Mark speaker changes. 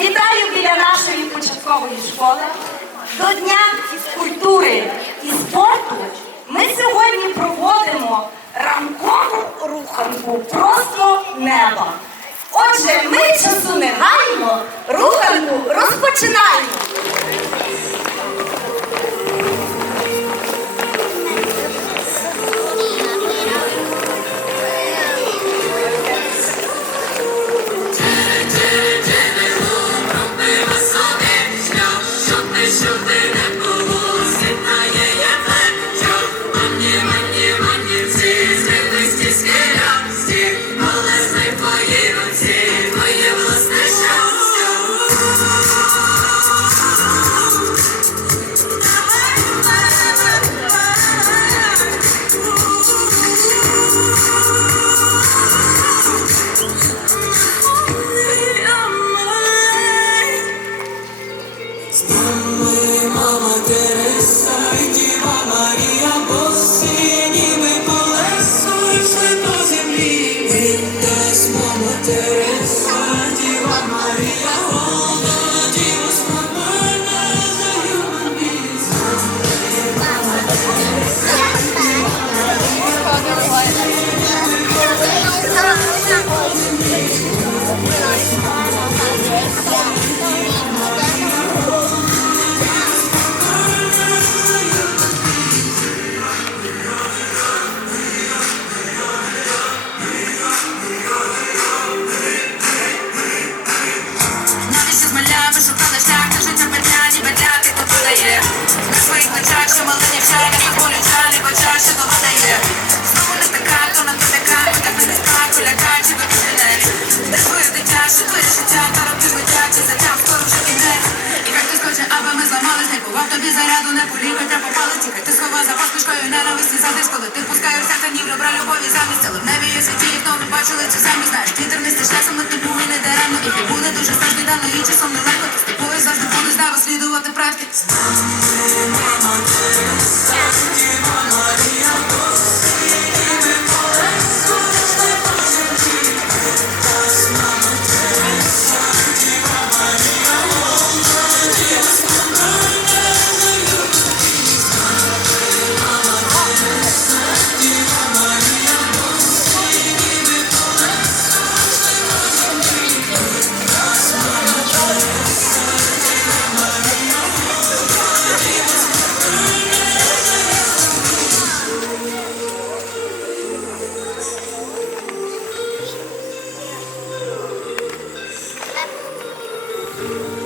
Speaker 1: Вітаю біля нашої початкової школи. До Дня культури і спорту ми сьогодні проводимо ранкову руханку просто неба. Отже, ми часу не гаємо, руханку розпочинаємо.
Speaker 2: землі. Віддасть мама Тереса,
Speaker 3: не тобі заряду, не полікать, а попали тільки. Ти схова за поспішкою ненависті за десь, коли ти пускаєшся канів, добра любові замість. Але в небі є світі, їх не бачили цю землю знаєш, вітер не стиш часом, типу і не даремно. І ти буде дуже і дано, і часом нелегко. Ти степовий завжди будеш знав слідувати правді.
Speaker 2: Thank you.